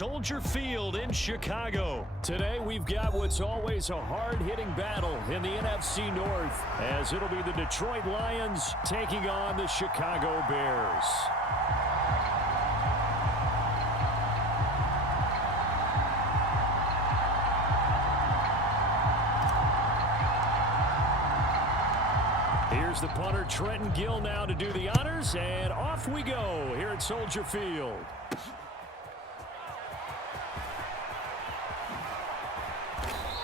Soldier Field in Chicago. Today we've got what's always a hard-hitting battle in the NFC North, as it'll be the Detroit Lions taking on the Chicago Bears. Here's the punter, Trenton Gill, now to do the honors, and off we go here at Soldier Field.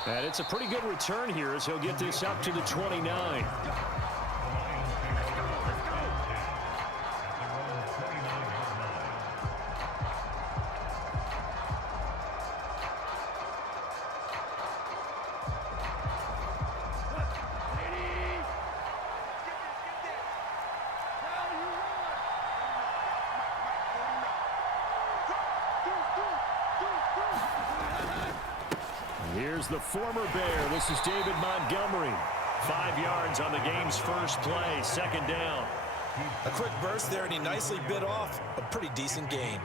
And it's a pretty good return here as he'll get this up to the 29. Here's the former Bear. This is David Montgomery. 5 yards on the game's first play. Second down. A quick burst there, and he nicely bit off a pretty decent gain.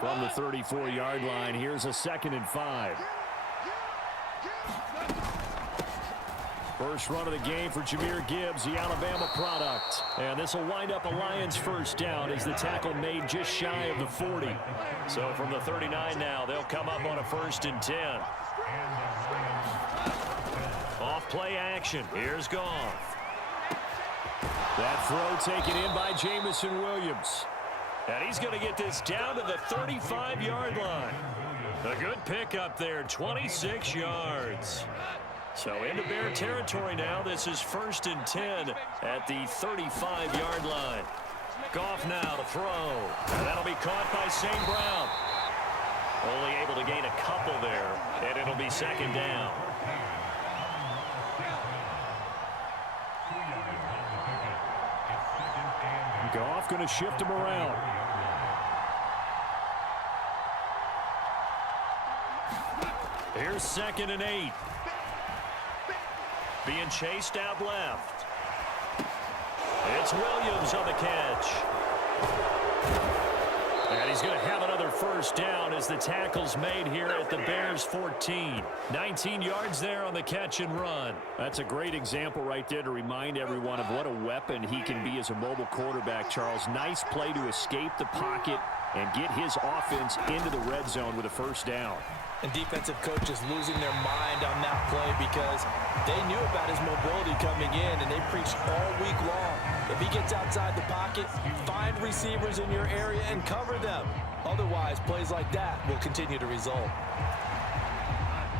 From the 34-yard line, here's a 2nd and 5. First run of the game for Jahmyr Gibbs, the Alabama product. And this will wind up a Lions first down as the tackle made just shy of the 40. So from the 39 now, they'll come up on a 1st and 10. Off play action. Here's Goff. That throw taken in by Jamison Williams. And he's going to get this down to the 35-yard line. A good pickup there, 26 yards. So into Bear territory now. This is 1st and 10 at the 35-yard line. Goff now to throw. And that'll be caught by St. Brown. Only able to gain a couple there, and it'll be 2nd down. Goff going to shift him around. Here's 2nd and 8. Being chased out left. It's Williams on the catch. And he's going to have another first down as the tackle's made here at the Bears 14. 19 yards there on the catch and run. That's a great example right there to remind everyone of what a weapon he can be as a mobile quarterback, Charles. Nice play to escape the pocket and get his offense into the red zone with a first down. And defensive coaches losing their mind on that play because they knew about his mobility coming in, and they preached all week long. If he gets outside the pocket, find receivers in your area and cover them. Otherwise, plays like that will continue to result.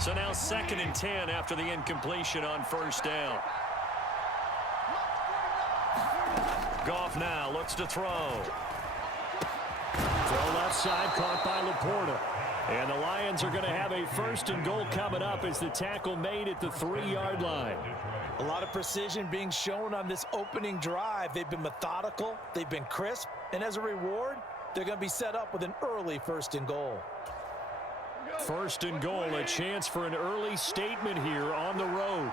So now 2nd and 10 after the incompletion on 1st down. Goff now looks to throw. Throw left side, caught by Laporta. And the Lions are going to have a 1st and goal coming up as the tackle made at the 3-yard line. A lot of precision being shown on this opening drive. They've been methodical, they've been crisp, and as a reward, they're going to be set up with an early 1st and goal. 1st and goal, a chance for an early statement here on the road.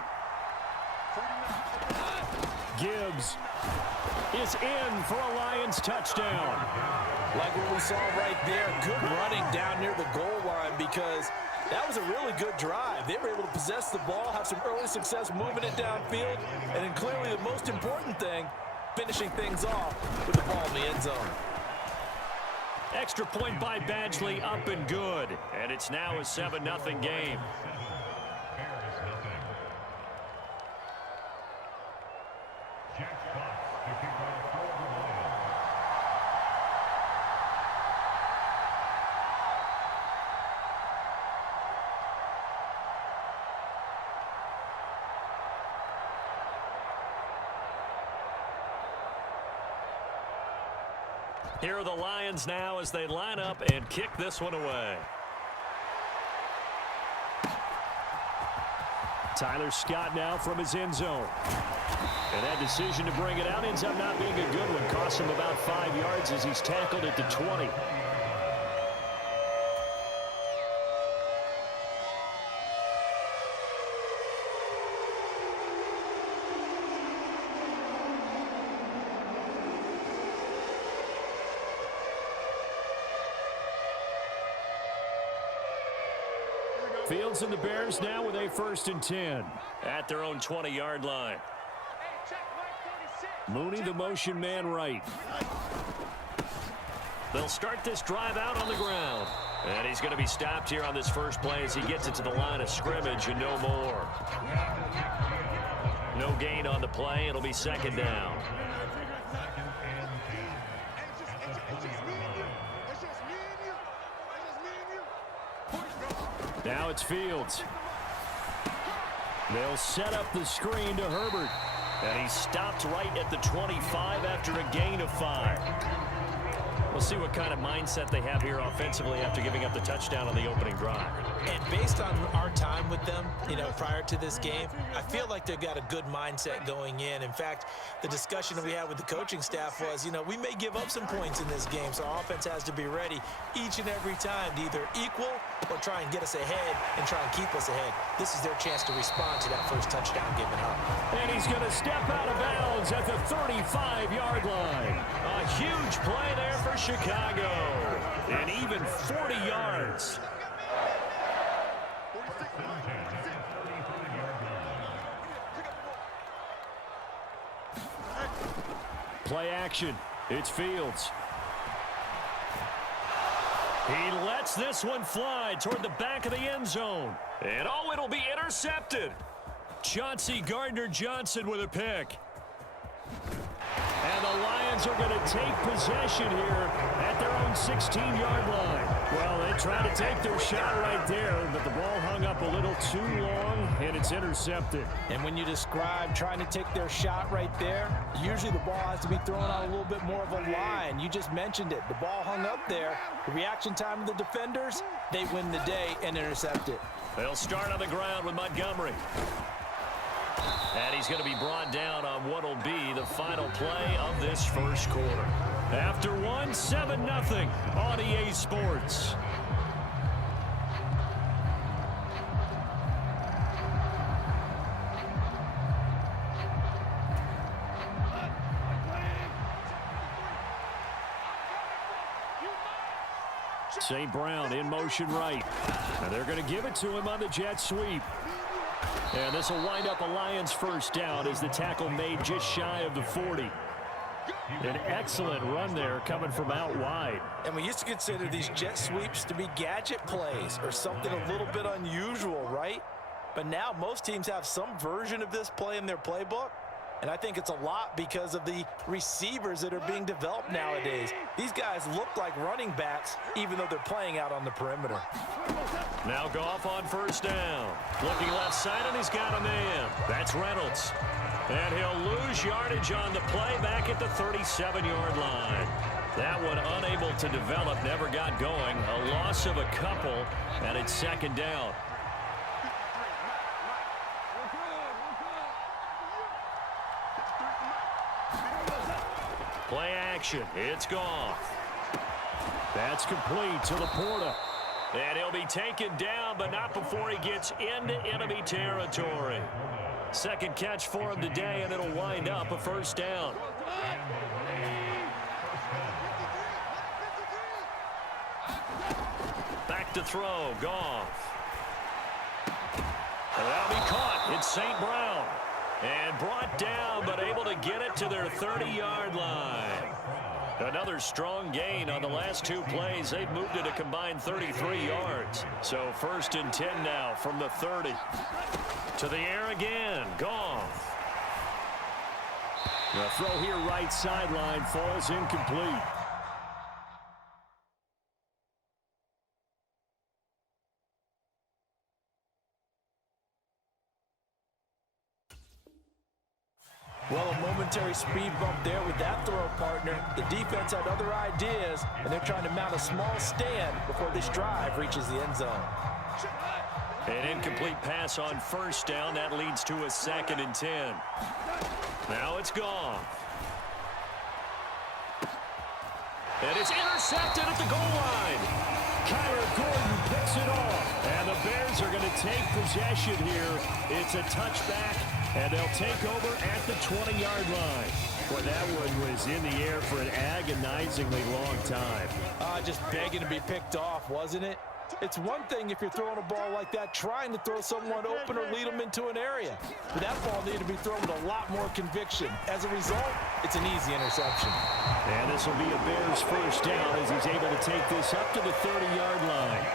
Gibbs is in for a Lions touchdown. Like what we saw right there, good running down near the goal line because that was a really good drive. They were able to possess the ball, have some early success moving it downfield, and then clearly the most important thing, finishing things off with the ball in the end zone. Extra point by Badgley, up and good. And it's now a 7-0 game. Here are the Lions now as they line up and kick this one away. Tyler Scott now from his end zone. And that decision to bring it out ends up not being a good one. Costs him about 5 yards as he's tackled at the 20. Fields and the Bears now with a 1st and 10 at their own 20-yard line. Mooney, the motion man right. They'll start this drive out on the ground. And he's going to be stopped here on this first play as he gets it to the line of scrimmage and no more. No gain on the play. It'll be 2nd down. Now it's Fields. They'll set up the screen to Herbert. And he's stopped right at the 25 after a gain of 5. We'll see what kind of mindset they have here offensively after giving up the touchdown on the opening drive. And based on our time with them, prior to this game, I feel like they've got a good mindset going in. In fact, the discussion that we had with the coaching staff was, we may give up some points in this game, so our offense has to be ready each and every time to either equal or try and get us ahead and try and keep us ahead. This is their chance to respond to that first touchdown given up. And he's going to step out of bounds at the 35-yard line. A huge play there for Chicago. And even 40 yards. Play action. It's Fields. He lets this one fly toward the back of the end zone. And it'll be intercepted. Chauncey Gardner-Johnson with a pick. And the Lions are going to take possession here at their own 16-yard line. Well, they tried to take their shot right there, but the ball hung up a little too long, and it's intercepted. And when you describe trying to take their shot right there, usually the ball has to be thrown on a little bit more of a line. You just mentioned it. The ball hung up there. The reaction time of the defenders, they win the day and intercept it. They'll start on the ground with Montgomery. And he's going to be brought down on what will be the final play of this first quarter. After 7-0 on EA Sports. St. Brown in motion right. And they're going to give it to him on the jet sweep. And this will wind up a Lions first down as the tackle made just shy of the 40. An excellent run there coming from out wide. And we used to consider these jet sweeps to be gadget plays or something a little bit unusual, right? But now most teams have some version of this play in their playbook. And I think it's a lot because of the receivers that are being developed nowadays. These guys look like running backs even though they're playing out on the perimeter. Now Goff on first down. Looking left side, and he's got a man. That's Reynolds. And he'll lose yardage on the play back at the 37-yard line. That one unable to develop, never got going. A loss of a couple, and it's 2nd down. Play action. It's Goff. That's complete to Laporta. And he'll be taken down, but not before he gets into enemy territory. Second catch for him today, and it'll wind up a first down. Back to throw. Goff. And that'll be caught. It's St. Brown. And brought down, but able to get it to their 30-yard line. Another strong gain on the last 2 plays. They've moved it a combined 33 yards. So 1st and 10 now from the 30. To the air again. Goff. The throw here right sideline falls incomplete. Well, a momentary speed bump there with that throw, partner. The defense had other ideas, and they're trying to mount a small stand before this drive reaches the end zone. An incomplete pass on first down. That leads to a 2nd and 10. Now it's gone. And it's intercepted at the goal line. Kyler Gordon picks it off. And the Bears are going to take possession here. It's a touchback, and they'll take over at the 20-yard line. Boy, that one was in the air for an agonizingly long time. Just begging to be picked off, wasn't it? It's one thing if you're throwing a ball like that, trying to throw someone open or lead them into an area. But that ball needed to be thrown with a lot more conviction. As a result, it's an easy interception. And this will be a Bears first down as he's able to take this up to the 30-yard line.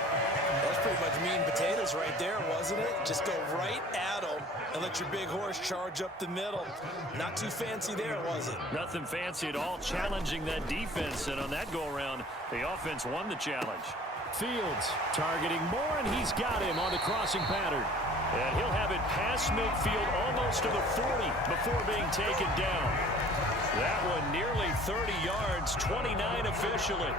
That's pretty much meat and potatoes right there, wasn't it? Just go right at them and let your big horse charge up the middle. Not too fancy there, was it? Nothing fancy at all, challenging that defense. And on that go-around, the offense won the challenge. Fields targeting Moore, and he's got him on the crossing pattern. And he'll have it past midfield almost to the 40 before being taken down. That one nearly 30 yards, 29 officially.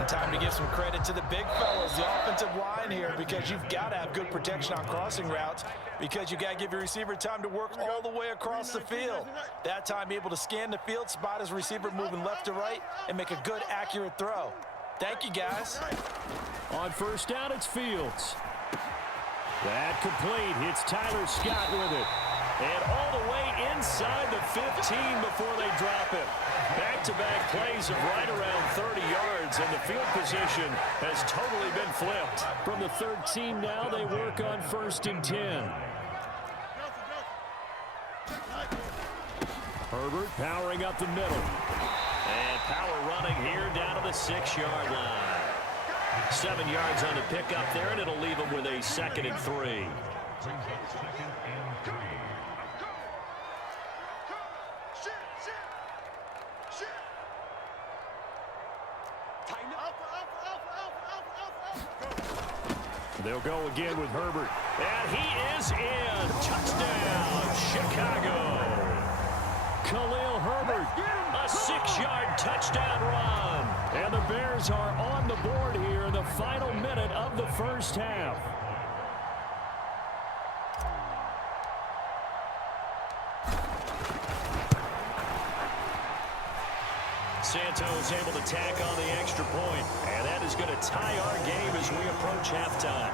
And time to give some credit to the big fellas, the offensive line here, because you've got to have good protection on crossing routes, because you got to give your receiver time to work all the way across the field. That time able to scan the field, spot his receiver moving left to right, and make a good, accurate throw. Thank you, guys. On first down, it's Fields. That complete. Hits Tyler Scott with it. And all the way inside the 15 before they drop him. Back-to-back plays of right around 30 yards, and the field position has totally been flipped. From the 13 now, they work on 1st and 10. Herbert powering up the middle. And power running here down to the 6-yard line. 7 yards on the pickup there, and it'll leave them with a 2nd and 3. They'll go again with Herbert. And he is in. Touchdown, Chicago. Khalil Herbert, a 6-yard touchdown run. And the Bears are on the board here in the final minute of the first half. Santos able to tack on the extra point, and that is going to tie our game as we approach halftime.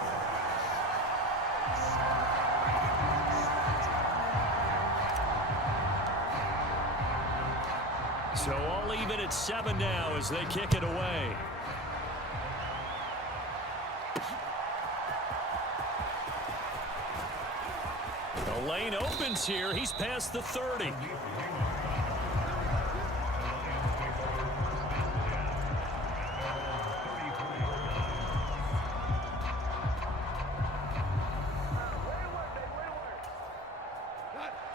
So all even at 7 now as they kick it away. The lane opens here. He's past the 30.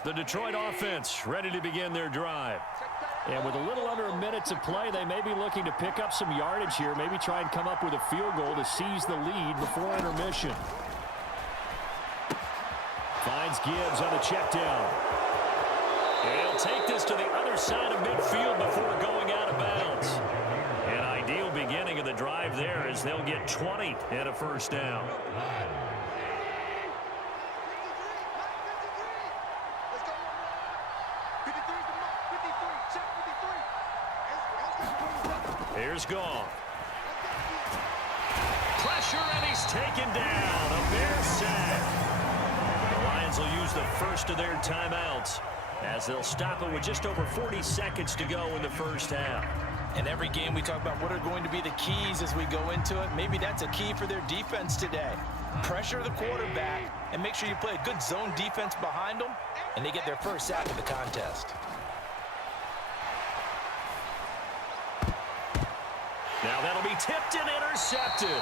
The Detroit offense ready to begin their drive. And with a little under a minute to play, they may be looking to pick up some yardage here, maybe try and come up with a field goal to seize the lead before intermission. Finds Gibbs on the check down. And he'll take this to the other side of midfield before going out of bounds. An ideal beginning of the drive there as they'll get 20 and a first down. Here's Goff. Pressure, and he's taken down. A Bear sack. The Lions will use the first of their timeouts as they'll stop it with just over 40 seconds to go in the first half. In every game we talk about what are going to be the keys as we go into it. Maybe that's a key for their defense today. Pressure the quarterback and make sure you play a good zone defense behind them, and they get their first sack of the contest. Now that'll be tipped and intercepted.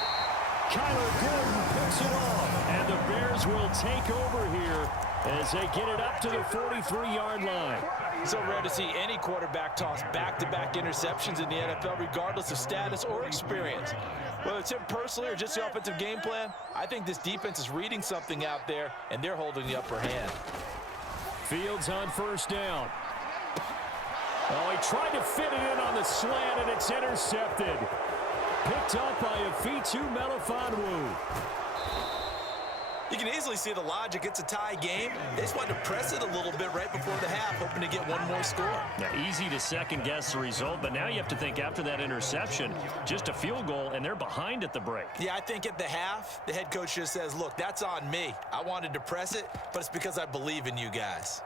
Kyler Gordon picks it off, and the Bears will take over here as they get it up to the 43-yard line. So rare to see any quarterback toss back-to-back interceptions in the NFL, regardless of status or experience. Whether it's him personally or just the offensive game plan, I think this defense is reading something out there, and they're holding the upper hand. Fields on first down. Oh, he tried to fit it in on the slant, and it's intercepted. Picked up by Afitu Melifonwu. You can easily see the logic. It's a tie game. They just wanted to press it a little bit right before the half, hoping to get one more score. Now, easy to second-guess the result, but now you have to think after that interception, just a field goal, and they're behind at the break. Yeah, I think at the half, the head coach just says, look, that's on me. I wanted to press it, but it's because I believe in you guys.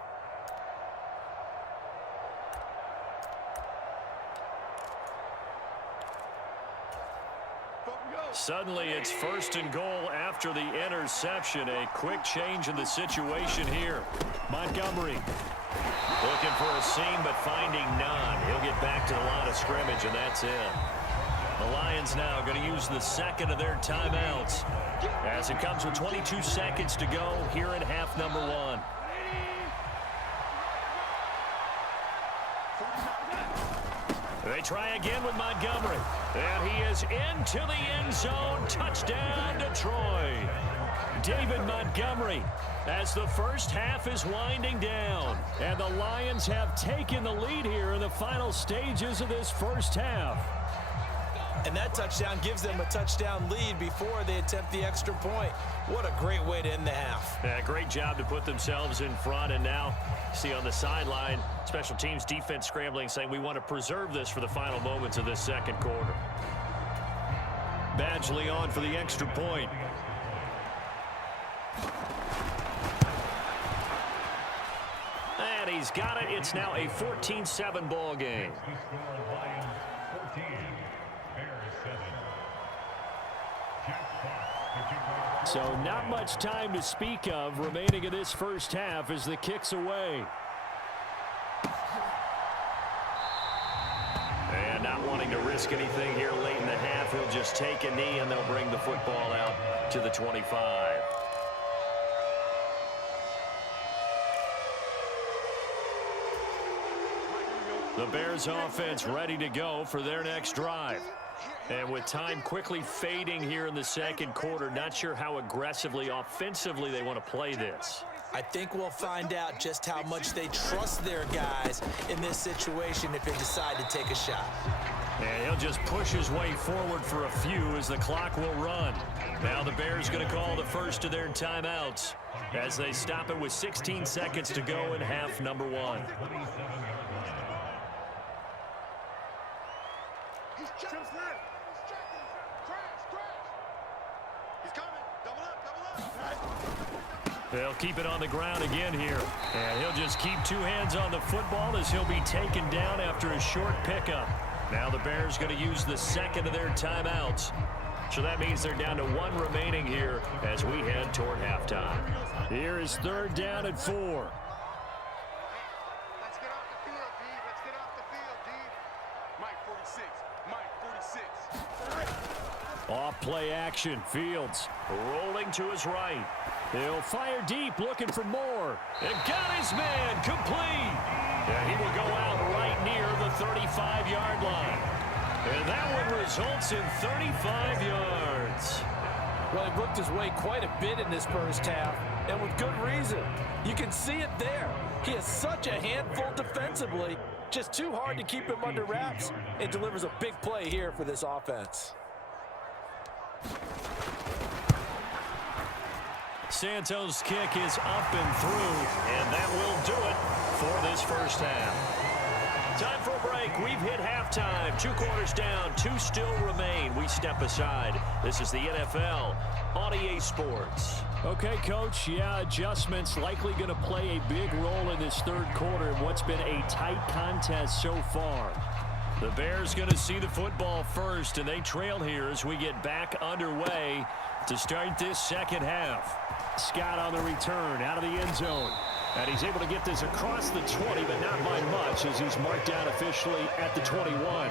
Suddenly, it's 1st and goal after the interception. A quick change in the situation here. Montgomery looking for a seam, but finding none. He'll get back to the line of scrimmage, and that's it. The Lions now going to use the second of their timeouts as it comes with 22 seconds to go here in half number 1. They try again with Montgomery. And he is into the end zone. Touchdown, Detroit. David Montgomery as the first half is winding down. And the Lions have taken the lead here in the final stages of this first half. And that touchdown gives them a touchdown lead before they attempt the extra point. What a great way to end the half. Yeah, great job to put themselves in front. And now, see on the sideline, special teams defense scrambling, saying we want to preserve this for the final moments of this second quarter. Badgley on for the extra point. And he's got it. It's now a 14-7 ball game. So not much time to speak of remaining in this first half as the kick's away. And not wanting to risk anything here late in the half, he'll just take a knee and they'll bring the football out to the 25. The Bears offense ready to go for their next drive. And with time quickly fading here in the second quarter, not sure how aggressively, offensively they want to play this. I think we'll find out just how much they trust their guys in this situation if they decide to take a shot. And he'll just push his way forward for a few as the clock will run. Now the Bears going to call the first of their timeouts as they stop it with 16 seconds to go in half number 1. They'll keep it on the ground again here. And he'll just keep two hands on the football as he'll be taken down after a short pickup. Now the Bears going to use the second of their timeouts. So that means they're down to 1 remaining here as we head toward halftime. Here is 3rd down and 4. Let's get off the field, D. Let's get off the field, D. Mike 46. Mike 46. Off play action. Fields rolling to his right. He'll fire deep, looking for more. And got his man complete. And he will go out right near the 35-yard line. And that one results in 35 yards. Well, he worked his way quite a bit in this first half, and with good reason. You can see it there. He is such a handful defensively, just too hard to keep him under wraps, and delivers a big play here for this offense. Santos' kick is up and through, and that will do it for this first half. Time for a break. We've hit halftime. 2 quarters down, 2 still remain. We step aside. This is the NFL on EA Sports. Okay, Coach, yeah, adjustments likely going to play a big role in this third quarter in what's been a tight contest so far. The Bears going to see the football first, and they trail here as we get back underway to start this second half. Scott on the return out of the end zone. And he's able to get this across the 20, but not by much as he's marked down officially at the 21.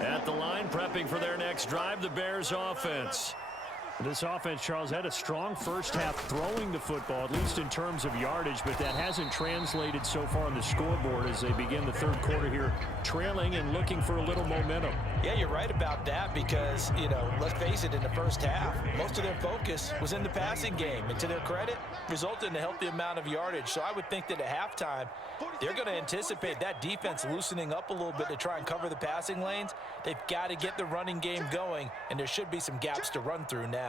At the line, prepping for their next drive, the Bears offense. This offense, Charles, had a strong first half throwing the football, at least in terms of yardage, but that hasn't translated so far on the scoreboard as they begin the third quarter here, trailing and looking for a little momentum. Yeah, you're right about that because, let's face it, in the first half, most of their focus was in the passing game. And to their credit, resulted in a healthy amount of yardage. So I would think that at halftime, they're going to anticipate that defense loosening up a little bit to try and cover the passing lanes. They've got to get the running game going, and there should be some gaps to run through now.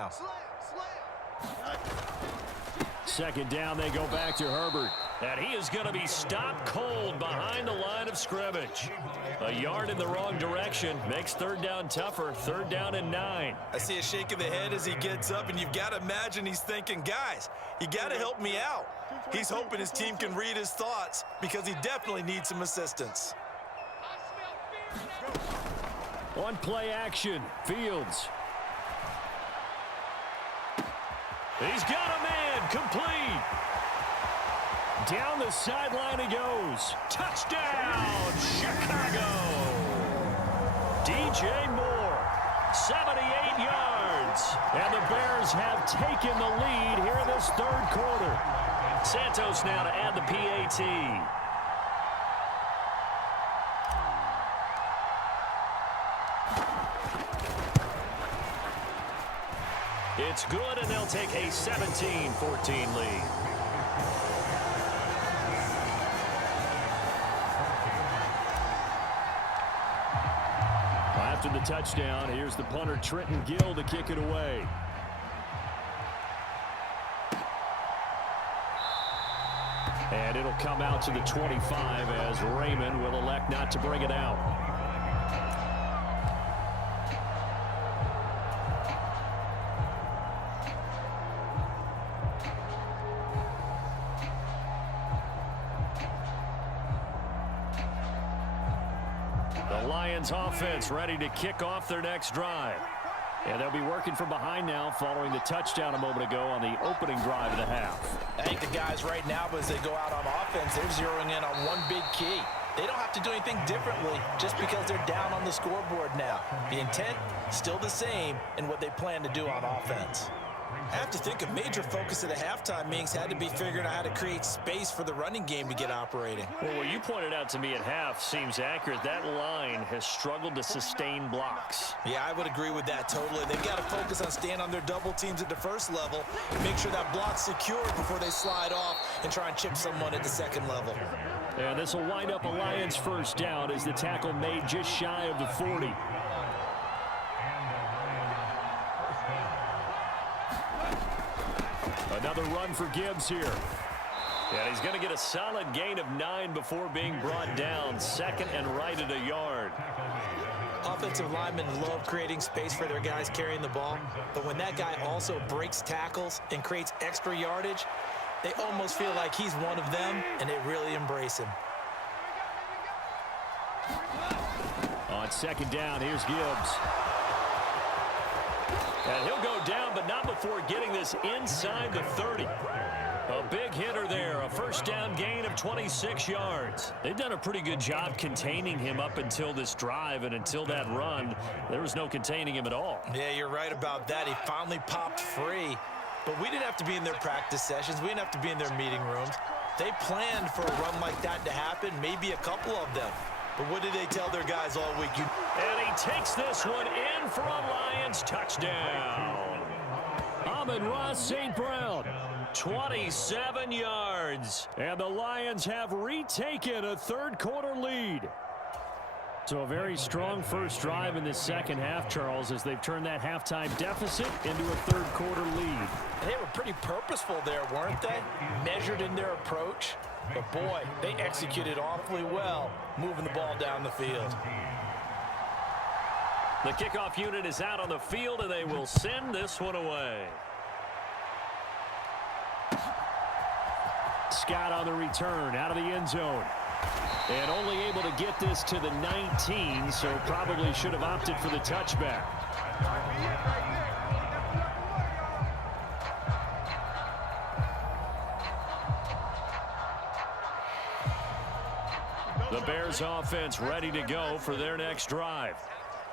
Second down, they go back to Herbert. And he is going to be stopped cold behind the line of scrimmage. A yard in the wrong direction makes third down tougher. Third down and 9. I see a shake of the head as he gets up, and you've got to imagine he's thinking, guys, you got to help me out. He's hoping his team can read his thoughts because he definitely needs some assistance. On play action, Fields. He's got a man, complete. Down the sideline he goes. Touchdown, Chicago. DJ Moore, 78 yards. And the Bears have taken the lead here in this third quarter. Santos now to add the PAT. It's good, and they'll take a 17-14 lead. After the touchdown, here's the punter, Trenton Gill, to kick it away. And it'll come out to the 25 as Raymond will elect not to bring it out. The Lions offense ready to kick off their next drive. And they'll be working from behind now following the touchdown a moment ago on the opening drive of the half. I think the guys right now, as they go out on offense, they're zeroing in on one big key. They don't have to do anything differently just because they're down on the scoreboard now. The intent, still the same in what they plan to do on offense. I have to think a major focus at the halftime meetings had to be figuring out how to create space for the running game to get operating. Well, what you pointed out to me at half seems accurate. That line has struggled to sustain blocks. Yeah, I would agree with that totally. They've got to focus on staying on their double teams at the first level, make sure that block's secure before they slide off and try and chip someone at the second level. And this will wind up a Lions first down as the tackle made just shy of the 40. Another run for Gibbs here. And he's going to get a solid gain of 9 before being brought down. Second and right at a yard. Offensive linemen love creating space for their guys carrying the ball. But when that guy also breaks tackles and creates extra yardage, they almost feel like he's one of them, and they really embrace him. On second down, here's Gibbs. And he'll go down, but not before getting this inside the 30. A big hitter there, a first down gain of 26 yards. They've done a pretty good job containing him up until this drive, and until that run, there was no containing him at all. Yeah, you're right about that. He finally popped free, but we didn't have to be in their practice sessions. We didn't have to be in their meeting rooms. They planned for a run like that to happen, maybe a couple of them. But what did they tell their guys all week? And he takes this one in for a Lions touchdown. Amon-Ra St. Brown, 27 yards. And the Lions have retaken a third quarter lead. So a very strong first drive in the second half, Charles, as they've turned that halftime deficit into a third quarter lead. They were pretty purposeful there, weren't they? Measured in their approach. But boy, they executed awfully well, moving the ball down the field. The kickoff unit is out on the field, and they will send this one away. Scott on the return, out of the end zone. And only able to get this to the 19, so probably should have opted for the touchback. The Bears offense ready to go for their next drive.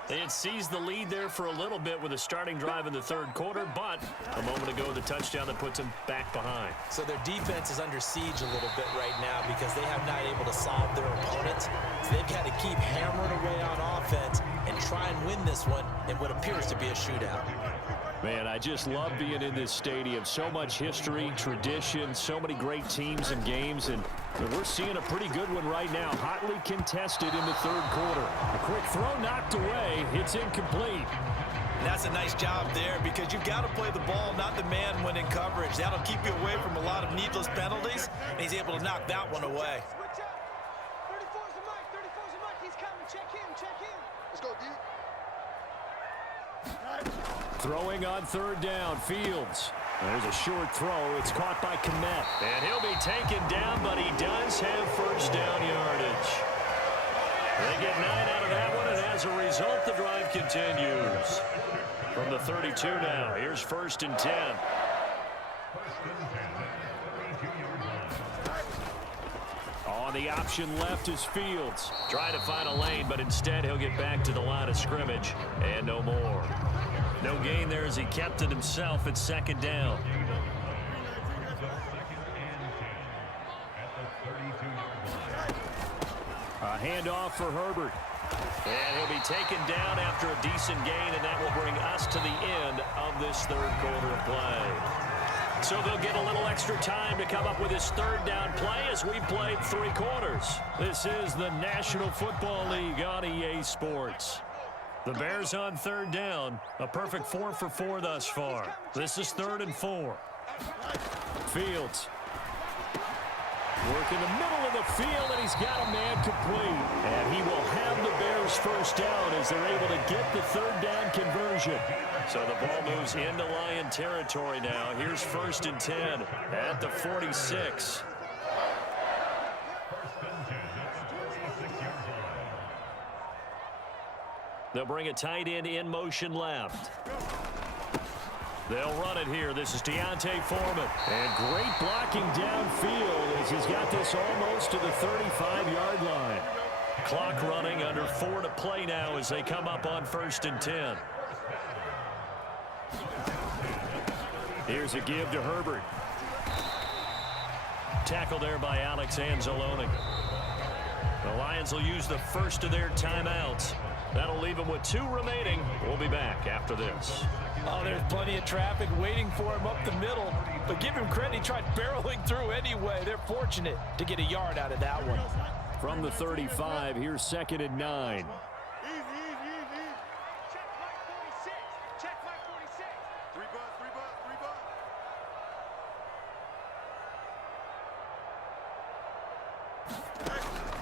They had seized the lead there for a little bit with a starting drive in the third quarter, but a moment ago, the touchdown that puts them back behind. So their defense is under siege a little bit right now because they have not able to solve their opponents. So they've got to keep hammering away on offense and try and win this one in what appears to be a shootout. Man, I just love being in this stadium. So much history, tradition, so many great teams and games, and we're seeing a pretty good one right now. Hotly contested in the third quarter. A quick throw knocked away. It's incomplete. And that's a nice job there because you've got to play the ball, not the man when in coverage. That'll keep you away from a lot of needless penalties, and he's able to knock that one away. 34's the mic. 34's the mic. He's coming. Check him. Check him. Let's go, D. Throwing on third down, Fields. There's a short throw. It's caught by Kmet. And he'll be taken down, but he does have first down yardage. They get 9 out of that one, and as a result, the drive continues. From the 32 now, here's first and 10. On the option left is Fields. Trying to find a lane, but instead he'll get back to the line of scrimmage. And no more. No gain there as he kept it himself at second down. A handoff for Herbert. And he'll be taken down after a decent gain, and that will bring us to the end of this third quarter of play. So they'll get a little extra time to come up with this third down play as we played 3 quarters. This is the National Football League on EA Sports. The Bears on third down. A perfect 4 for 4 thus far. This is 3rd and 4. Fields. Work in the middle of the field, and he's got a man complete. And he will have the Bears first down as they're able to get the third down conversion. So the ball moves into Lion territory now. Here's first and 10 at the 46. They'll bring a tight end in motion left. They'll run it here. This is Deontay Foreman. And great blocking downfield as he's got this almost to the 35-yard line. Clock running, under 4 to play now as they come up on first and 10. Here's a give to Herbert. Tackle there by Alex Anzalone. The Lions will use the first of their timeouts. That'll leave them with 2 remaining. We'll be back after this. Oh, there's plenty of traffic waiting for him up the middle. But give him credit, he tried barreling through anyway. They're fortunate to get a yard out of that one. From the 35, here's 2nd and 9. Easy. Check Mike 46. Check Mike 46. 3 bucks.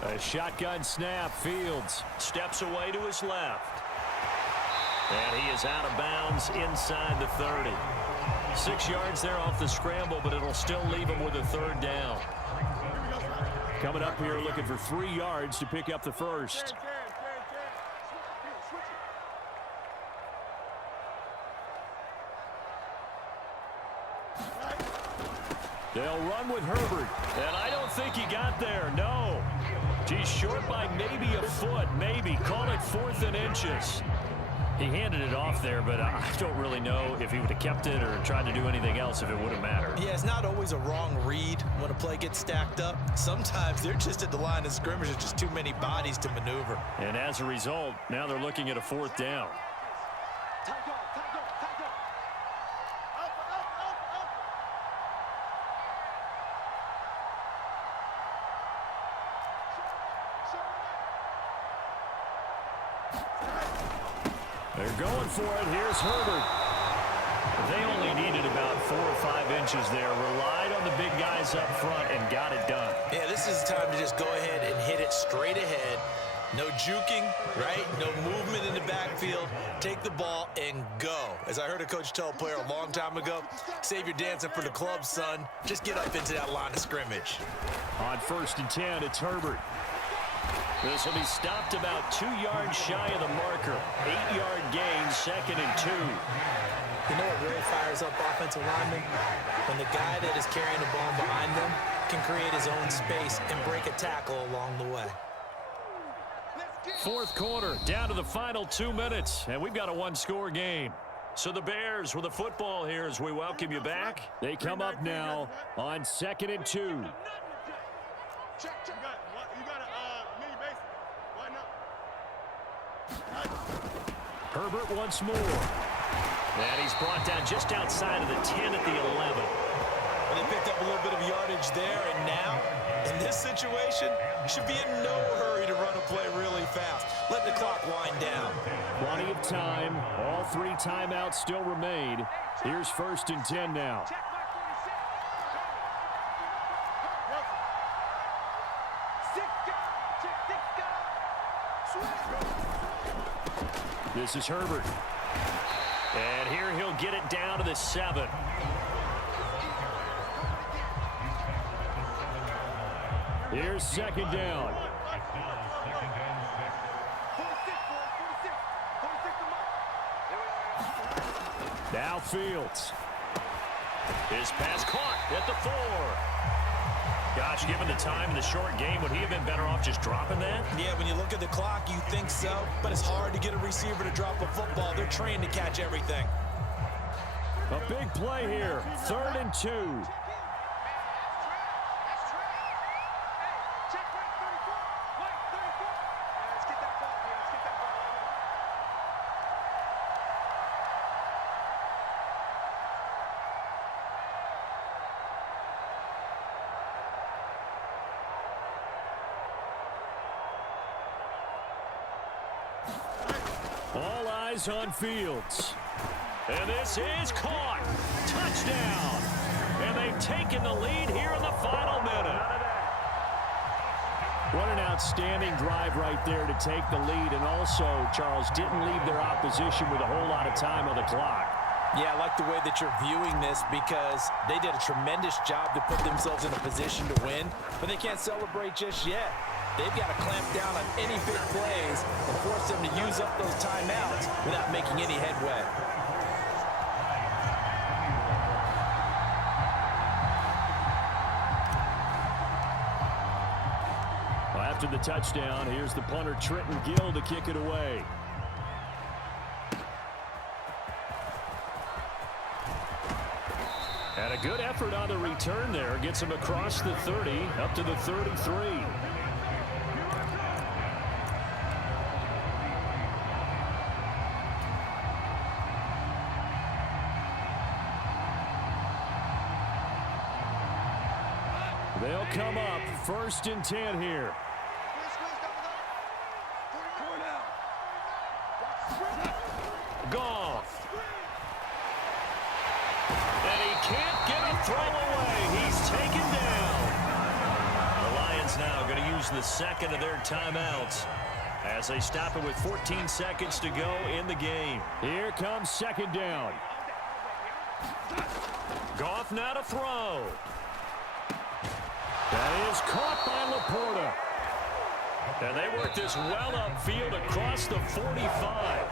A shotgun snap. Fields steps away to his left. And he is out of bounds inside the 30. 6 yards there off the scramble, but it'll still leave him with a third down. Coming up here looking for 3 yards to pick up the first. They'll run with Herbert. And I don't think he got there, no. He's short by maybe a foot, maybe. Call it 4th and inches. He handed it off there, but I don't really know if he would have kept it or tried to do anything else if it would have mattered. Yeah, it's not always a wrong read when a play gets stacked up. Sometimes they're just at the line of scrimmage. There's just too many bodies to maneuver. And as a result, now they're looking at a 4th down. They're going for it. Here's Herbert. They only needed about 4 or 5 inches there. Relied on the big guys up front and got it done. Yeah, this is the time to just go ahead and hit it straight ahead. No juking, right? No movement in the backfield. Take the ball and go. As I heard a coach tell a player a long time ago, save your dancing for the club, son. Just get up into that line of scrimmage. On first and 10, it's Herbert. This will be stopped about 2 yards shy of the marker. 8-yard gain, 2nd and 2. You know what really fires up offensive linemen? When the guy that is carrying the ball behind them can create his own space and break a tackle along the way. Let's Fourth quarter, down to the final 2 minutes, and we've got a one-score game. So the Bears with the football here as we welcome you back. They come up now on 2nd and 2. Check. You got a mini base. Why not? Herbert once more. And he's brought down just outside of the 10 at the 11. Well, they picked up a little bit of yardage there, and now, in this situation, should be in no hurry to run a play really fast. Let the clock wind down. Plenty of time. All 3 timeouts still remain. Here's 1st and 10 now. This is Herbert. And here he'll get it down to the 7. Here's 2nd down. Now Fields. His pass caught at the 4. Gosh, given the time in the short game, would he have been better off just dropping that? Yeah, when you look at the clock, you think so, but it's hard to get a receiver to drop a football. They're trained to catch everything. A big play here. 3rd and 2. All eyes on Fields. And this is caught. Touchdown. And they've taken the lead here in the final minute. What an outstanding drive right there to take the lead. And also, Charles, didn't leave their opposition with a whole lot of time on the clock. Yeah, I like the way that you're viewing this because they did a tremendous job to put themselves in a position to win, but they can't celebrate just yet. They've got to clamp down on any big plays and force them to use up those timeouts without making any headway. Well, after the touchdown, here's the punter Trenton Gill to kick it away. And a good effort on the return there. Gets him across the 30, up to the 33. They'll come up 1st and 10 here. Goff. And he can't get a throw away. He's taken down. The Lions now going to use the 2nd of their timeouts as they stop it with 14 seconds to go in the game. Here comes 2nd down. Goff now to throw. That is caught by Laporta. And they work this well upfield across the 45.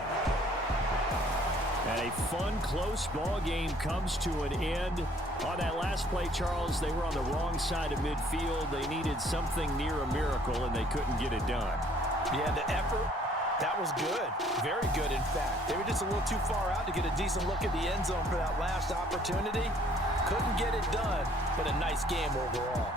And a fun, close ball game comes to an end. On that last play, Charles, they were on the wrong side of midfield. They needed something near a miracle, and they couldn't get it done. Yeah, the effort, that was good. Very good, in fact. They were just a little too far out to get a decent look at the end zone for that last opportunity. Couldn't get it done, but a nice game overall.